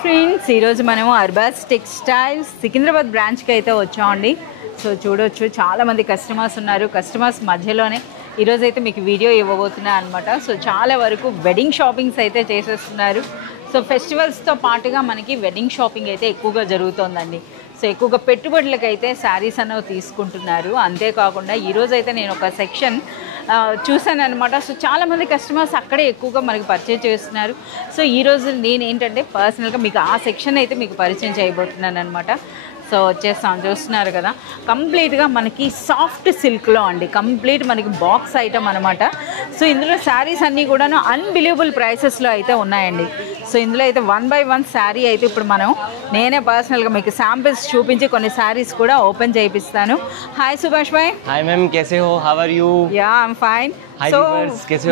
Friends ఈరోజు మనము Arbaz textiles Secunderabad బ్రాంచ్కి అయితే వచ్చామండి. సో చూడొచ్చు చాలామంది కస్టమర్స్ ఉన్నారు. కస్టమర్స్ మధ్యలోనే ఈరోజు అయితే మీకు వీడియో ఇవ్వబోతున్నా అనమాట. సో చాలా వరకు వెడ్డింగ్ షాపింగ్స్ అయితే చేసేస్తున్నారు. సో ఫెస్టివల్స్తో పాటుగా మనకి వెడ్డింగ్ షాపింగ్ అయితే ఎక్కువగా జరుగుతుందండి. సో ఎక్కువగా పెట్టుబడులకు అయితే శారీస్ అనేవి తీసుకుంటున్నారు. అంతేకాకుండా ఈరోజు అయితే నేను ఒక సెక్షన్ చూసాను అనమాట. సో చాలామంది కస్టమర్స్ అక్కడే ఎక్కువగా మనకి పర్చేజ్ చేస్తున్నారు. సో ఈరోజు నేను ఏంటంటే పర్సనల్గా మీకు ఆ సెక్షన్ అయితే మీకు పరిచయం చేయబోతున్నాను అనమాట. సో వచ్చేస్తాం, చూస్తున్నారు కదా, కంప్లీట్గా మనకి సాఫ్ట్ సిల్క్లో అండి, కంప్లీట్ మనకి బాక్స్ ఐటమ్ అనమాట. సో ఇందులో శారీస్ అన్నీ కూడాను అన్బిలీవబుల్ ప్రైసెస్లో అయితే ఉన్నాయండి. సో ఇందులో అయితే 1 by 1 శారీ అయితే ఇప్పుడు నేనే పర్సనల్గా మీకు శాంపిల్స్ చూపించి కొన్ని శారీస్ కూడా ఓపెన్ చేయిస్తాను. హాయ్ సుభాష్ భాయ్. హాయ్ మ్యామ్, कैसे हो? How are you? Yeah I'm fine. So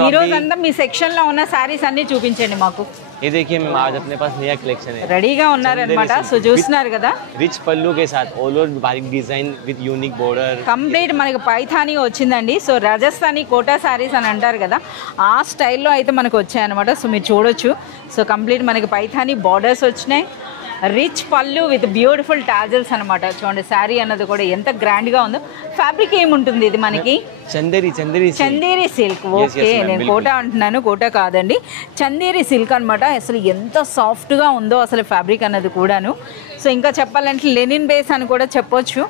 ఈ రోజు అంతా మీ సెక్షన్లో ఉన్న శారీస్ అన్నీ చూపించండి మాకు. ये देखिए मैम, आज अपने पास नया कलेक्शन है. రెడీగా ఉన్నారనమాట. సో చూస్తున్నారు కదా, रिच पल्लू के साथ ऑल ओवर बारीक design with unique border. Complete మనకి పైథానీ వచ్చిందండి. సో రాజస్థానీ కోటా శారీస్ అని అంటారు కదా, ఆ స్టైల్లో అయితే మనకు వచ్చాయన్నమాట. సో మీరు చూడొచ్చు. సో కంప్లీట్ మనకి పైథానీ బార్డర్స్ వచ్చినాయి, రిచ్ పళ్ళు విత్ బ్యూటిఫుల్ టాజల్స్ అనమాట. చూడండి శారీ అన్నది కూడా ఎంత గ్రాండ్గా ఉందో. ఫ్యాబ్రిక్ ఏముంటుంది ఇది మనకి? చందేరి సిల్క్. ఓకే, నేను కోటా అంటున్నాను, కోటా కాదండి, చందేరి సిల్క్ అనమాట. అసలు ఎంత సాఫ్ట్గా ఉందో అసలు ఫ్యాబ్రిక్ అన్నది కూడాను. సో ఇంకా చెప్పాలంటే లెనిన్ బేస్ అని కూడా చెప్పొచ్చు.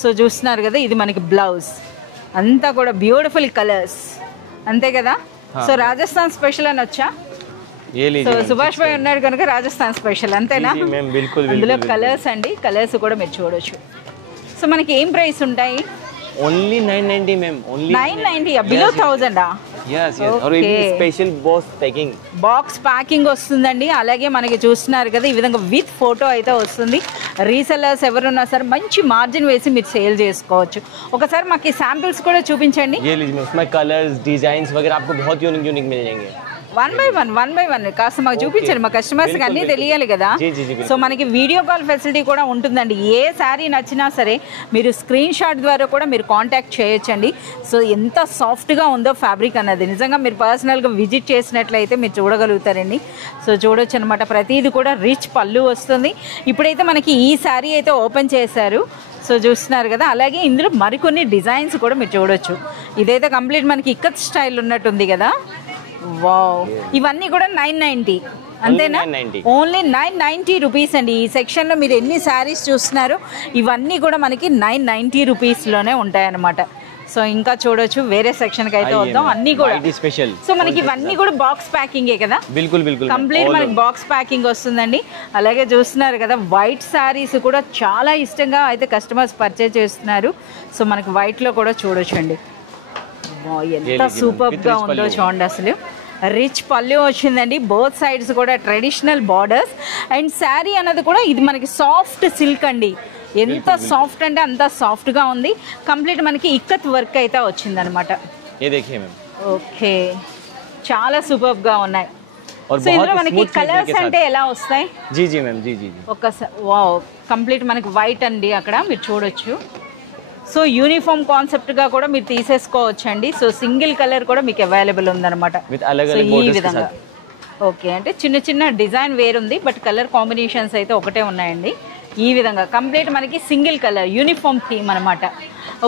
సో చూస్తున్నారు కదా, ఇది మనకి బ్లౌజ్ అంతా కూడా బ్యూటిఫుల్ కలర్స్, అంతే కదా. సో రాజస్థాన్ స్పెషల్ అని వచ్చా. సో సుభాష్ భాయ్ ఉన్నాడు కనుక రాజస్థాన్ స్పెషల్, అంతేనా? అందులో కలర్స్ అండి, కలర్స్ కూడా మీరు చూడొచ్చు. సో మనకి ఏం ప్రైస్ ఉంటాయి? Only 990 ma'am. Only 990, below 1000. yes yes. और ये స్పెషల్ బాక్స్ ప్యాకింగ్ వస్తుందండి. అలాగే మనకి చూస్తున్నారు కదా, ఈ విధంగా విత్ ఫోటో అయితే వస్తుంది. రీసెల్లర్స్ ఎవరున్నా సరే మంచి మార్జిన్ వేసి మీరు సేల్ చేసుకోవచ్చు. ఒకసారి మాకు ఈ శాంపిల్స్ కూడా చూపించండి. ये लीजिए, उसमें कलर्स डिजाइन्स वगैरह आपको बहुत यूनिक मिल जाएंगे. 1 by 1 కాస్త మాకు చూపించండి, మా కస్టమర్స్కి అన్నీ తెలియాలి కదా. సో మనకి వీడియో కాల్ ఫెసిలిటీ కూడా ఉంటుందండి. ఏ శారీ నచ్చినా సరే మీరు స్క్రీన్ షాట్ ద్వారా కూడా మీరు కాంటాక్ట్ చేయొచ్చండి. సో ఎంత సాఫ్ట్గా ఉందో ఫ్యాబ్రిక్ అన్నది నిజంగా మీరు పర్సనల్గా విజిట్ చేసినట్లయితే మీరు చూడగలుగుతారండి. సో చూడొచ్చు అనమాట. ప్రతిదీ కూడా రిచ్ పళ్ళు వస్తుంది. ఇప్పుడైతే మనకి ఈ శారీ అయితే ఓపెన్ చేశారు. సో చూస్తున్నారు కదా, అలాగే ఇందులో మరికొన్ని డిజైన్స్ కూడా మీరు చూడొచ్చు. ఇదైతే కంప్లీట్ మనకి ఇక్కత్ స్టైల్ ఉన్నట్టుంది కదా. వావ్, ఇవన్నీ కూడా 990, అంతేనా? ఓన్లీ 990 రూపీస్ అండి. ఈ సెక్షన్లో మీరు ఎన్ని శారీస్ చూస్తున్నారు, ఇవన్నీ కూడా మనకి 990 రూపీస్లోనే ఉంటాయన్నమాట. సో ఇంకా చూడొచ్చు, వేరే సెక్షన్కి అయితే వద్దాం. అన్ని కూడా స్పెషల్. సో మనకి ఇవన్నీ కూడా బాక్స్ ప్యాకింగే కదా, కంప్లీట్ మనకి బాక్స్ ప్యాకింగ్ వస్తుందండి. అలాగే చూస్తున్నారు కదా, వైట్ శారీస్ కూడా చాలా ఇష్టంగా అయితే కస్టమర్స్ పర్చేజ్ చేస్తున్నారు. సో మనకి వైట్లో కూడా చూడొచ్చు అండి. ఎంత సూపర్గా ఉందో చూడండి. అసలు రిచ్ పళ్ళు వచ్చిందండి, బోత్ సైడ్స్ కూడా ట్రెడిషనల్ బార్డర్స్. అండ్ శారీ అన్నది కూడా ఇది మనకి సాఫ్ట్ సిల్క్ అండి. ఎంత సాఫ్ట్ అంటే అంత సాఫ్ట్గా ఉంది. కంప్లీట్ మనకి ఇక్కత్ వర్క్ అయితే వచ్చిందనమాట. ఓకే, చాలా సూపర్గా ఉన్నాయి. సో ఇందులో మనకి కలర్స్ అంటే ఎలా వస్తాయి? ఒకసారి వావ్, కంప్లీట్ మనకి వైట్ అండి అక్కడ మీరు చూడొచ్చు. సో యూనిఫామ్ కాన్సెప్ట్గా కూడా మీరు తీసేసుకోవచ్చు అండి. సో సింగిల్ కలర్ కూడా మీకు అవైలబుల్ ఉందన్నమాట. సో ఈ విధంగా ఓకే, అంటే చిన్న చిన్న డిజైన్ వేరుంది, బట్ కలర్ కాంబినేషన్స్ అయితే ఒకటే ఉన్నాయండి. ఈ విధంగా కంప్లీట్ మనకి సింగిల్ కలర్ యూనిఫామ్ థీమ్ అనమాట.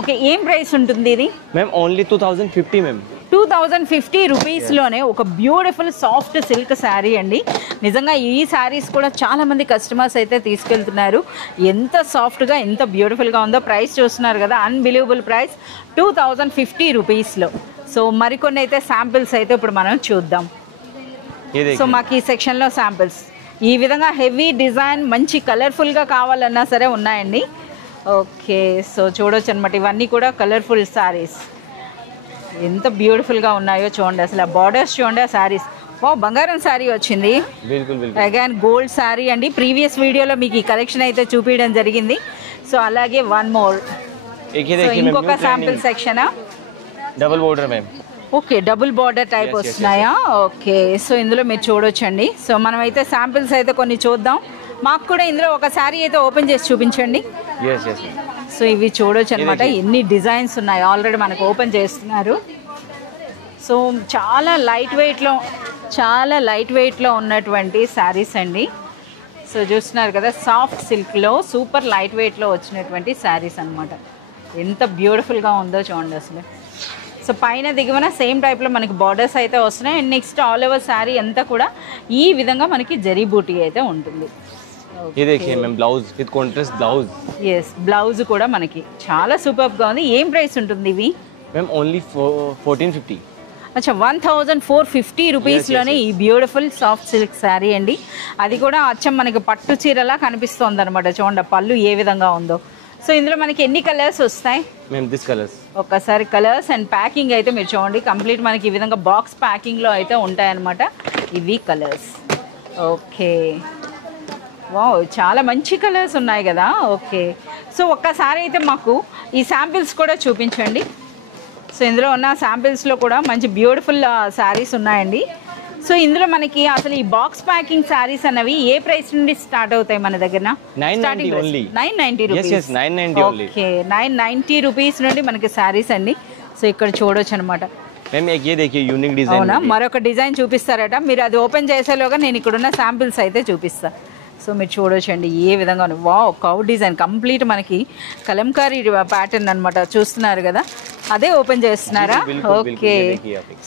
ఓకే, ఏం ప్రైస్ ఉంటుంది ఇది? Ma'am only 2050 ma'am. 2050 రూపీస్లోనే ఒక బ్యూటిఫుల్ సాఫ్ట్ సిల్క్ శారీ అండి. నిజంగా ఈ శారీస్ కూడా చాలామంది కస్టమర్స్ అయితే తీసుకెళ్తున్నారు. ఎంత సాఫ్ట్గా ఎంత బ్యూటిఫుల్గా ఉందో. ప్రైస్ చూస్తున్నారు కదా, అన్బిలీవబుల్ ప్రైస్ 2050 రూపీస్లో. సో మరికొన్ని అయితే శాంపిల్స్ అయితే ఇప్పుడు మనం చూద్దాం. సో మాకు ఈ సెక్షన్లో శాంపిల్స్ ఈ విధంగా హెవీ డిజైన్ మంచి కలర్ఫుల్గా కావాలన్నా సరే ఉన్నాయండి. ఓకే, సో చూడొచ్చు అనమాట. ఇవన్నీ కూడా కలర్ఫుల్ శారీస్ ఎంత బ్యూటిఫుల్గా ఉన్నాయో చూడండి. అసలు ఆ బార్డర్స్ చూడండి, ఆ శారీస్. ఓ బంగారం శారీ వచ్చింది, అగైన్ గోల్డ్ శారీ అండి. ప్రీవియస్ వీడియోలో మీకు ఈ కలెక్షన్ అయితే చూపించడం జరిగింది. సో అలాగే వన్ మోర్, ఇంకొక శాంపిల్ సెక్షనా? Double border ma'am. Okay, double border type వస్తున్నాయా? ఓకే, సో ఇందులో మీరు చూడొచ్చండి. సో మనమైతే శాంపిల్స్ అయితే కొన్ని చూద్దాం. మాకు కూడా ఇందులో ఒక శారీ అయితే ఓపెన్ చేసి చూపించండి. సో ఇవి చూడొచ్చు అనమాట, ఎన్ని డిజైన్స్ ఉన్నాయి. ఆల్రెడీ మనకు ఓపెన్ చేస్తున్నారు. సో చాలా లైట్ వెయిట్లో ఉన్నటువంటి శారీస్ అండి. సో చూస్తున్నారు కదా సాఫ్ట్ సిల్క్లో సూపర్ లైట్ వెయిట్లో వచ్చినటువంటి శారీస్ అనమాట. ఎంత బ్యూటిఫుల్గా ఉందో చూడండి అసలు. సో పైన దిగువన సేమ్ టైప్లో మనకి బార్డర్స్ అయితే వస్తున్నాయి. And next all over sari అంతా కూడా ఈ విధంగా మనకి జరీ బూటీ అయితే ఉంటుంది. ये देखिए ma'am blouse with contrast blouse. Yes blouse కూడా మనకి చాలా సూపర్గా ఉంది. ఏం ప్రైస్ ఉంటుంది ఇవి? Ma'am only 1450. అచ్చా 1450 రూపీస్లోనే ఈ బ్యూటిఫుల్ సాఫ్ట్ సిల్క్ శారీ అండి. అది కూడా అచ్చం మనకి పట్టు చీరలా కనిపిస్తుంది అనమాట. చూడండి పళ్ళు ఏ విధంగా ఉందో. సో ఇందులో మనకి ఎన్ని కలర్స్ వస్తాయి? Ma'am this colours. ఒక్కసారి కలర్స్ అండ్ ప్యాకింగ్ అయితే మీరు చూడండి. కంప్లీట్ మనకి ఈ విధంగా బాక్స్ ప్యాకింగ్లో అయితే ఉంటాయన్నమాట ఇవి కలర్స్. ఓకే వావ్ చాలా మంచి కలర్స్ ఉన్నాయి కదా. ఓకే సో ఒక్కసారి అయితే మాకు ఈ శాంపిల్స్ కూడా చూపించండి. సో ఇందులో ఉన్న శాంపిల్స్లో కూడా మంచి బ్యూటిఫుల్ శారీస్ ఉన్నాయండి. సో ఇందులో మనకి అసలు ఈ బాక్స్ ప్యాకింగ్ శారీస్ అన్నవి ఏ ప్రైస్ నుండి స్టార్ట్ అవుతాయి మన దగ్గర? 990 only. 990 Yes, yes, 990 only. Okay 990 rupees నుండి మనకి శారీస్ అండి. సో ఇక్కడ చూడొచ్చు అనమాట. मैम एक ये देखिए यूनिक डिजाइन. అవునా మరొక డిజైన్ చూపిస్తారట. మీరు అది ఓపెన్ చేసేలోగా నేను ఇక్కడ ఉన్న శాంపిల్స్ అయితే చూపిస్తాను. సో మీరు చూడొచ్చండి ఏ విధంగా ఉంది. వావ్ కౌ డిజైన్ కంప్లీట్ మనకి కలంకారీ ప్యాటర్న్ అనమాట. చూస్తున్నారు కదా అదే ఓపెన్ చేస్తున్నారా? ఓకే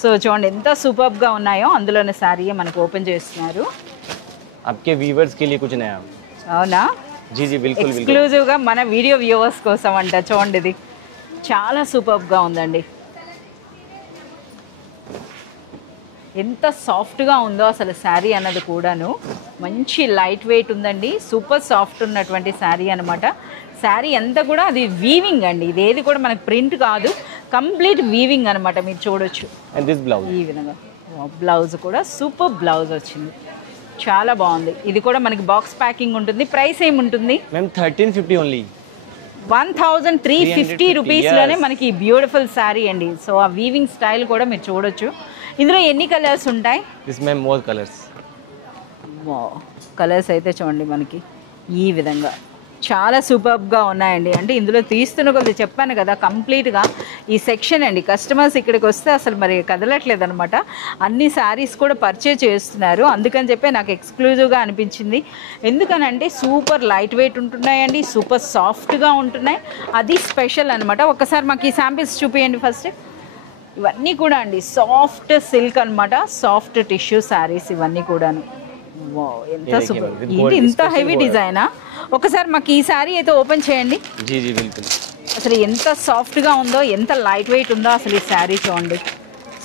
సో చూడండి ఎంత సూపర్గా ఉన్నాయో. అందులోనే శారీ మనకి ఓపెన్ చేస్తున్నారు. आपके व्यूअर्स के लिए कुछ नया. అవునా जी जी बिल्कुल बिल्कुल. ఎక్స్క్లూజివ్గా మన వీడియో వ్యూవర్స్ కోసం అంట. చూడండి ఇది చాలా సూపర్గా ఉందండి. ఎంత సాఫ్ట్గా ఉందో అసలు శారీ అన్నది కూడాను. మంచి లైట్ వెయిట్ ఉందండి. సూపర్ సాఫ్ట్ ఉన్నటువంటి శారీ అనమాట. శారీ అంతా కూడా అది వీవింగ్ అండి. ఇదేది కూడా మనకి ప్రింట్ కాదు, కంప్లీట్ వీవింగ్ అనమాట. మీరు చూడొచ్చు And this blouse. ఈ విధంగా. బ్లౌజ్ కూడా సూపర్ బ్లౌజ్ వచ్చింది. చాలా బాగుంది. ఇది కూడా మనకి బాక్స్ ప్యాకింగ్ ఉంటుంది. ప్రైస్ ఏముంటుంది? Ma'am 1350 only. 1350 రూపీస్లోనే మనకి బ్యూటిఫుల్ శారీ అండి. సో ఆ వీవింగ్ స్టైల్ కూడా మీరు చూడొచ్చు. ఇందులో ఎన్ని కలర్స్ ఉంటాయి? This ma'am more colors. Colours అయితే చూడండి మనకి ఈ విధంగా చాలా సూపర్గా ఉన్నాయండి. అంటే ఇందులో తీస్తున్న కొద్ది చెప్పాను కదా కంప్లీట్గా ఈ సెక్షన్ అండి. కస్టమర్స్ ఇక్కడికి వస్తే అసలు మరి కదలట్లేదు అనమాట. అన్ని శారీస్ కూడా పర్చేజ్ చేస్తున్నారు. అందుకని చెప్పి నాకు ఎక్స్క్లూజివ్గా అనిపించింది. ఎందుకనంటే సూపర్ లైట్ వెయిట్ ఉంటున్నాయండి, సూపర్ సాఫ్ట్గా ఉంటున్నాయి. అది స్పెషల్ అనమాట. ఒకసారి మాకు ఈ శాంపిల్స్ చూపించండి ఫస్ట్. ఇవన్నీ కూడా అండి సాఫ్ట్ సిల్క్ అనమాట. సాఫ్ట్ టిష్యూ శారీస్ ఇవన్నీ కూడాను. వావ్ ఎంత సూపర్. ఇది ఇంత హెవీ డిజైనా? ఒకసారి మాకు ఈ శారీ అయితే ఓపెన్ చేయండి. जी जी बिल्कुल. అసలు ఎంత సాఫ్ట్గా ఉందో, ఎంత లైట్ వెయిట్ ఉందో అసలు ఈ శారీ చూడండి.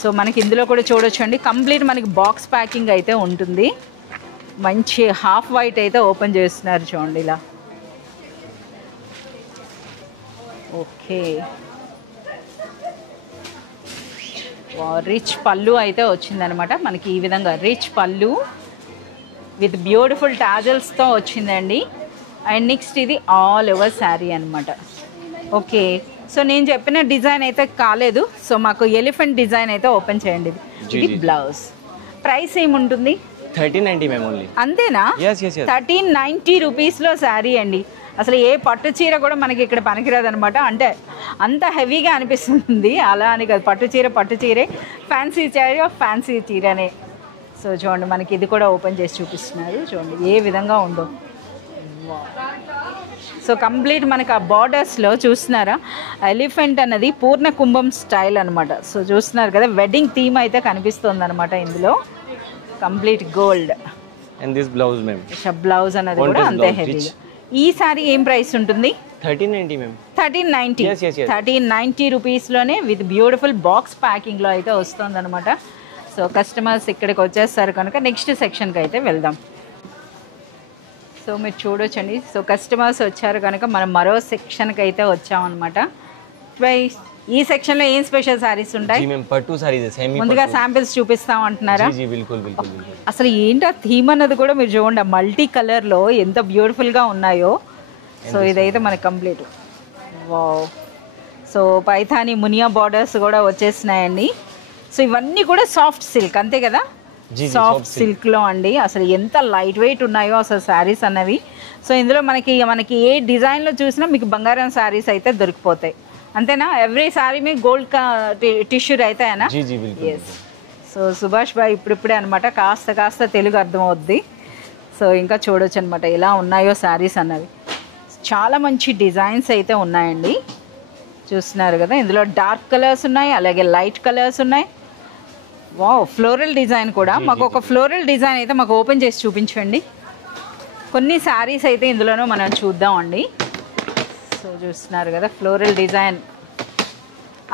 సో మనకి ఇందులో కూడా చూడొచ్చండి కంప్లీట్ మనకి బాక్స్ ప్యాకింగ్ అయితే ఉంటుంది. మంచి హాఫ్ వైట్ అయితే ఓపెన్ చేస్తున్నారు చూడండి ఇలా. ఓకే రిచ్ పళ్ళు అయితే వచ్చిందనమాట మనకి. ఈ విధంగా రిచ్ పళ్ళు విత్ బ్యూటిఫుల్ టాజల్స్తో వచ్చిందండి. అండ్ నెక్స్ట్ ఇది ఆల్ ఓవర్ శారీ అనమాట. ఓకే సో నేను చెప్పిన డిజైన్ అయితే కాలేదు. సో మాకు ఎలిఫెంట్ డిజైన్ అయితే ఓపెన్ చేయండి. ఇది బ్లౌజ్. ప్రైస్ ఏముంటుంది? 1390 मैम only. అంతేనా? Yes yes yes. 1390 రూపీస్లో శారీ అండి. అసలు ఏ పట్టు చీర కూడా మనకి ఇక్కడ పనికిరాదు అనమాట. అంటే అంత హెవీగా అనిపిస్తుంది. అలా అని కాదు, పట్టు చీరే, ఫ్యాన్సీ చీర ఫ్యాన్సీ చీరనే. సో చూడండి మనకి ఇది కూడా ఓపెన్ చేసి చూపిస్తున్నారు. చూడండి ఏ విధంగా ఉందో. సో కంప్లీట్ మనకి ఆ బార్డర్స్లో చూస్తున్నారా ఎలిఫెంట్ అన్నది పూర్ణ కుంభం స్టైల్ అనమాట. సో చూస్తున్నారు కదా వెడ్డింగ్ థీమ్ అయితే కనిపిస్తుంది అనమాట ఇందులో. Complete gold. And this blouse ma'am. Blouse అన్నది కూడా అంతే హెవీగా. ఈ సారీ ఏం ప్రైస్ ఉంటుంది? 1390 मैम. 1390. Yes, yes, yes. 1390 రూపీస్లోనే విత్ బ్యూటిఫుల్ బాక్స్ ప్యాకింగ్లో అయితే వస్తుంది అనమాట. సో కస్టమర్స్ ఇక్కడికి వచ్చేస్తారు కనుక నెక్స్ట్ సెక్షన్కి అయితే వెళ్దాం. సో మీరు చూడొచ్చండి. సో కస్టమర్స్ వచ్చారు కనుక మనం మరో సెక్షన్కి అయితే వచ్చామన్నమాట. ఈ సెక్షన్లో ఏం స్పెషల్ సారీస్ ఉంటాయి? जी मैम पट्टू साड़ीज है सेमी. ముందుగా శాంపిల్స్ చూపిస్తాం అంటున్నారా? जी जी बिल्कुल बिल्कुल बिल्कुल. అసలు ఏంటో థీమ్ అన్నది కూడా మీరు చూడండి మల్టీ కలర్లో ఎంత బ్యూటిఫుల్గా ఉన్నాయో. సో ఇదైతే మనకి complete wow. So Paithani Muniya borders కూడా వచ్చేసినాయండి. సో ఇవన్నీ కూడా సాఫ్ట్ సిల్క్ అంతే కదా? సాఫ్ట్ సిల్క్లో అండి. అసలు ఎంత లైట్ వెయిట్ ఉన్నాయో అసలు శారీస్ అన్నవి. సో ఇందులో మనకి ఏ డిజైన్లో చూసినా మీకు బంగారం శారీస్ అయితే దొరికిపోతాయి అంతేనా? ఎవ్రీ సారీ మీ గోల్డ్ టిష్యూ అయితే అయినా? ఎస్. సో సుభాష్ భాయ్ ఇప్పుడిప్పుడే అనమాట కాస్త తెలుగు అర్థమవుద్ది. సో సో ఇంకా చూడొచ్చు అనమాట ఎలా ఉన్నాయో శారీస్ అన్నవి. చాలా మంచి డిజైన్స్ అయితే ఉన్నాయండి, చూస్తున్నారు కదా. ఇందులో డార్క్ కలర్స్ ఉన్నాయి, అలాగే లైట్ కలర్స్ ఉన్నాయి. వావ్, ఫ్లోరల్ డిజైన్ కూడా. మాకు ఒక ఫ్లోరల్ డిజైన్ అయితే మాకు ఓపెన్ చేసి చూపించండి. కొన్ని శారీస్ అయితే ఇందులోనూ మనం చూద్దామండి. సో చూస్తున్నారు కదా ఫ్లోరల్ డిజైన్.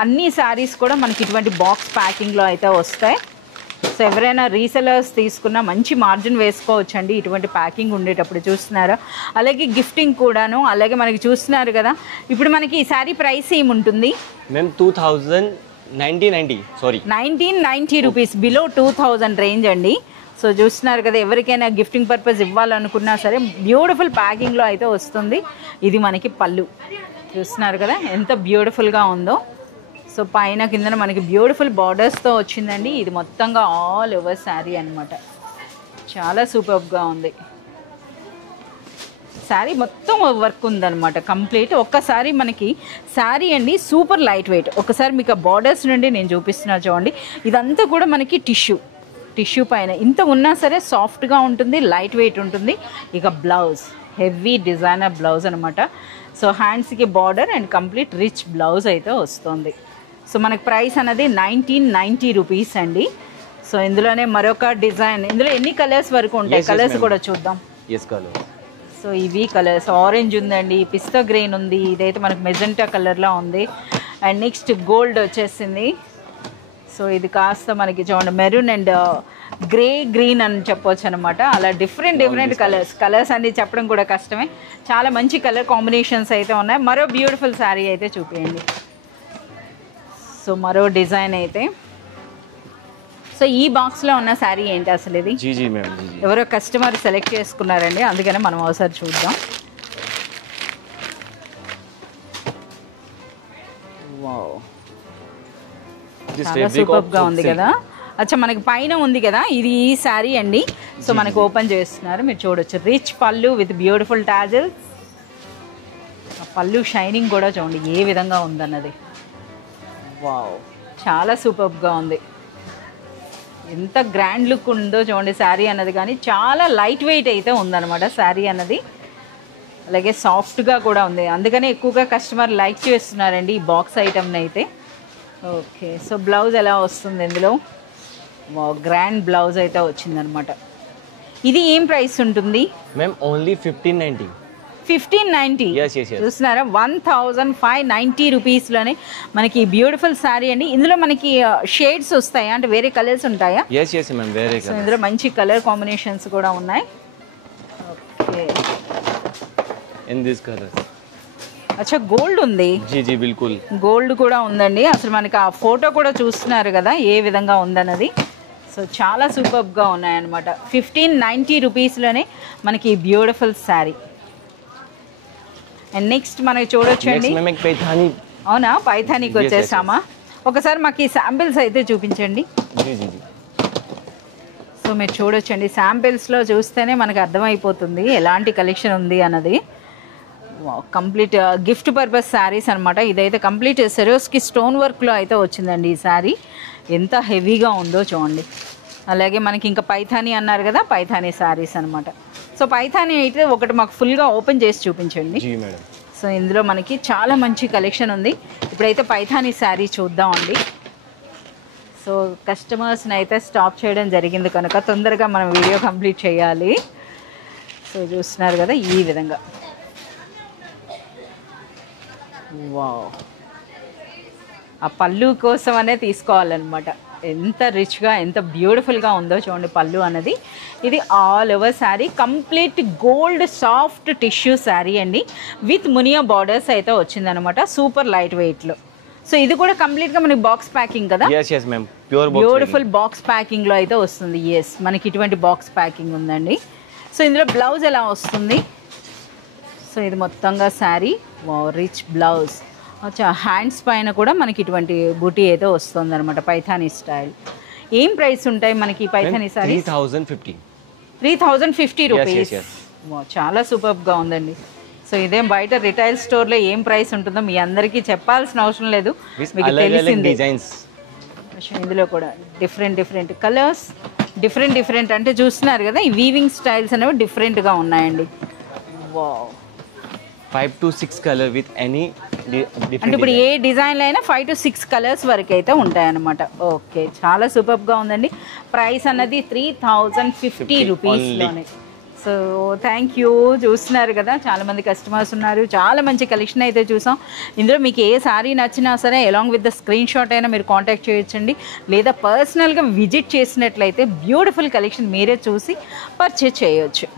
అన్ని శారీస్ కూడా మనకి ఇటువంటి బాక్స్ ప్యాకింగ్లో అయితే వస్తాయి. సో ఎవరైనా రీసెలర్స్ తీసుకున్నా మంచి మార్జిన్ వేసుకోవచ్చండి ఇటువంటి ప్యాకింగ్ ఉండేటప్పుడు, చూస్తున్నారా. అలాగే గిఫ్టింగ్ కూడాను. అలాగే మనకి చూస్తున్నారు కదా, ఇప్పుడు మనకి ఈ శారీ ప్రైస్ ఏముంటుంది मैम 1990 రూపీస్, బిలో 2000 రేంజ్ అండి. సో చూస్తున్నారు కదా, ఎవరికైనా గిఫ్టింగ్ పర్పస్ ఇవ్వాలనుకున్నా సరే బ్యూటిఫుల్ ప్యాకింగ్లో అయితే వస్తుంది. ఇది మనకి పళ్ళు, చూస్తున్నారు కదా ఎంత బ్యూటిఫుల్గా ఉందో. సో పైన కిందన మనకి బ్యూటిఫుల్ బార్డర్స్తో వచ్చిందండి. ఇది మొత్తంగా ఆల్ ఓవర్ శారీ అనమాట. చాలా సూపర్గా ఉంది శారీ, మొత్తం వర్క్ ఉందన్నమాట కంప్లీట్. ఒక్కసారి మనకి శారీ అండి సూపర్ లైట్ వెయిట్. ఒకసారి మీకు ఆ బార్డర్స్ నుండి నేను చూపిస్తున్నా చూడండి. ఇదంతా కూడా మనకి టిష్యూ పైన ఇంత ఉన్నా సరే సాఫ్ట్గా ఉంటుంది, లైట్ వెయిట్ ఉంటుంది. ఇక బ్లౌజ్ హెవీ డిజైనర్ బ్లౌజ్ అనమాట. సో హ్యాండ్స్కి border and complete rich blouse అయితే వస్తుంది. సో మనకి ప్రైస్ అనేది 1990 రూపీస్ అండి. సో ఇందులోనే మరొక డిజైన్, ఇందులో ఎన్ని కలర్స్ వరకు ఉంటాయి, కలర్స్ కూడా చూద్దాం. సో ఇవి కలర్స్, ఆరెంజ్ ఉందండి, పిస్తా గ్రీన్ ఉంది, ఇదైతే మనకి మెజెంటా కలర్లో ఉంది. అండ్ నెక్స్ట్ గోల్డ్ వచ్చేసింది. సో ఇది కాస్త మనకి చూడండి మెరూన్ అండ్ గ్రే గ్రీన్ అని చెప్పొచ్చు అనమాట. అలా డిఫరెంట్ కలర్స్ అన్ని చెప్పడం కూడా కష్టమే. చాలా మంచి కలర్ కాంబినేషన్స్ అయితే ఉన్నాయి. మరో బ్యూటిఫుల్ శారీ అయితే చూపించండి. సో మరో డిజైన్ అయితే. సో ఈ బాక్స్లో ఉన్న శారీ ఏంటి అసలు ఇది? ఎవరో కస్టమర్ సెలెక్ట్ చేసుకున్నారండి, అందుకనే మనం ఒకసారి చూద్దాం. వావ్, చాలా సూపర్గా ఉంది కదా. అచ్చా మనకి పైన ఉంది కదా, ఇది ఈ శారీ అండి. సో మనకి ఓపెన్ చేస్తున్నారు, మీరు చూడొచ్చు. రిచ్ పళ్ళు విత్ బ్యూటిఫుల్ టాజిల్స్. పళ్ళు షైనింగ్ కూడా చూడండి ఏ విధంగా ఉందన్నది. వావ్, చాలా సూపర్గా ఉంది. ఎంత గ్రాండ్ లుక్ ఉందో చూడండి శారీ అన్నది. కానీ చాలా లైట్ వెయిట్ అయితే ఉందన్నమాట శారీ అన్నది. అలాగే సాఫ్ట్గా కూడా ఉంది, అందుకనే ఎక్కువగా కస్టమర్ లైక్ చేస్తున్నారండి ఈ బాక్స్ ఐటమ్ని అయితే. ఓకే, సో బ్లౌజ్ ఎలా వస్తుంది ఇందులో? గ్రాండ్ బ్లౌజ్ అయితే వచ్చిందనమాట. ఇది ఏం ప్రైస్ ఉంటుంది? Ma'am only 1590. 1590. చూస్తున్నారా, 1590 రూపీస్లోనే మనకి బ్యూటిఫుల్ శారీ అండి. ఇందులో మనకి షేడ్స్ వస్తాయా, అంటే వేరే కలర్స్ ఉంటాయా? मैम వేరే కలర్. ఇందులో మంచి కలర్ కాంబినేషన్స్ కూడా ఉన్నాయి. Okay, in this colour. అచ్చా గోల్డ్ ఉంది. జీ బిల్కుల్ గోల్డ్ కూడా ఉందండి. అసలు మనకి ఆ ఫోటో కూడా చూస్తున్నారు కదా ఏ విధంగా ఉందన్నది. సో చాలా సూపర్గా ఉన్నాయన్నమాట. 1590 రూపీస్లోనే మనకి బ్యూటిఫుల్ శారీ. అండ్ నెక్స్ట్ మనకి చూడొచ్చండి. అవునా, పైథానీకి వచ్చేసామా? ఒకసారి మాకు ఈ శాంపిల్స్ అయితే చూపించండి. సో మీరు చూడొచ్చండి, శాంపిల్స్లో చూస్తేనే మనకు అర్థమైపోతుంది ఎలాంటి కలెక్షన్ ఉంది అన్నది. కంప్లీట్ గిఫ్ట్ పర్పస్ శారీస్ అనమాట. ఇదైతే కంప్లీట్ సెరోస్కి స్టోన్ వర్క్లో అయితే వచ్చిందండి ఈ శారీ. ఎంత హెవీగా ఉందో చూడండి. అలాగే మనకి ఇంకా పైథానీ అన్నారు కదా, పైథానీ శారీస్ అనమాట. సో పైథానీ అయితే ఒకటి మాకు ఫుల్గా ఓపెన్ చేసి చూపించండి. సో ఇందులో మనకి చాలా మంచి కలెక్షన్ ఉంది. ఇప్పుడైతే పైథానీ శారీ చూద్దామండి. సో కస్టమర్స్ని అయితే స్టాప్ చేయడం జరిగింది కనుక తొందరగా మనం వీడియో కంప్లీట్ చేయాలి. సో చూస్తున్నారు కదా ఈ విధంగా. వావ్, ఆ పళ్ళు కోసం అనే తీసుకోవాలన్నమాట. ఎంత రిచ్గా ఎంత బ్యూటిఫుల్గా ఉందో చూడండి పళ్ళు అన్నది. ఇది all over sari complete gold soft tissue sari అండి, విత్ మునియా బార్డర్స్ అయితే వచ్చిందనమాట. సూపర్ లైట్ వెయిట్లో. సో ఇది కూడా కంప్లీట్గా మనకి బాక్స్ ప్యాకింగ్ కదా? బ్యూటిఫుల్ బాక్స్ ప్యాకింగ్లో అయితే వస్తుంది. ఎస్, మనకి ఇటువంటి బాక్స్ ప్యాకింగ్ ఉందండి. సో ఇందులో బ్లౌజ్ ఎలా వస్తుంది? సో ఇది మొత్తంగా శారీ రిచ్ బ్లౌజ్. అచ్చా, హ్యాండ్స్ పైన కూడా మనకి ఇటువంటి బూటీ అయితే వస్తుంది అనమాట, పైథానీ స్టైల్. ఏం ప్రైస్ ఉంటాయి మనకి పైథానీ సారీ? 3050 రూపీస్. చాలా సూపర్గా ఉందండి. సో ఇదేం బయట రిటైల్ స్టోర్లో ఏం ప్రైస్ ఉంటుందో మీ అందరికీ చెప్పాల్సిన అవసరం లేదు, మీకు తెలిసింది. ఇందులో కూడా డిఫరెంట్ కలర్స్, డిఫరెంట్ అంటే చూస్తున్నారు కదా, ఈ వీవింగ్ స్టైల్స్ అనేవి డిఫరెంట్గా ఉన్నాయండి. Wow, 5 to 6 colour with any అంటే ఇప్పుడు ఏ డిజైన్లో అయినా 5 to 6 కలర్స్ వరకు అయితే ఉంటాయన్నమాట. ఓకే, చాలా సూపర్గా ఉందండి. ప్రైస్ అన్నది 3050 రూపీస్లోనే. So thank you. చూస్తున్నారు కదా, చాలామంది కస్టమర్స్ ఉన్నారు, చాలా మంచి కలెక్షన్ అయితే చూసాం. ఇందులో మీకు ఏ శారీ నచ్చినా సరే along with the screen shot అయినా మీరు కాంటాక్ట్ చేయొచ్చండి, లేదా పర్సనల్గా విజిట్ చేసినట్లయితే బ్యూటిఫుల్ కలెక్షన్ మీరే చూసి పర్చేజ్ చేయొచ్చు.